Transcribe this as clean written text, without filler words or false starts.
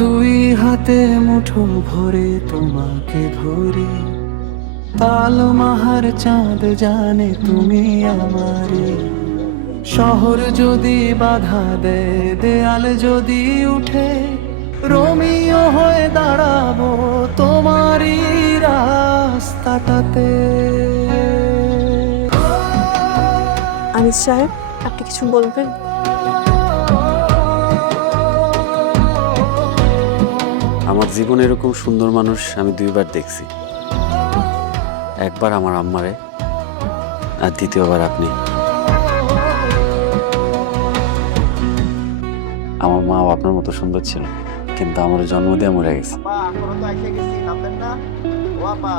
দুই হাতে মুঠো ভরে তোমাকে ধরি, তালমাহার চাঁদ জানে তুমি আমারে। শহর যদি বাধা দেয়, দেয়াল যদি উঠে, রোমিও হয়ে দাঁড়াবো তোমারই রাস্তাটাতে। আনিস সাহেব, আপনি কিছু বলবেন? আমার জীবনে এরকম সুন্দর মানুষ আমি দুইবার দেখছি, একবার আমার আম্মারে আর দ্বিতীয়বার আপনি। আমার মাও আপনার মতো সুন্দর ছিল, কিন্তু আমার জন্ম দিয়ে মরে গেছে। আপা, এখনো তো এসে গেছি, নামবেন না? ও আপা।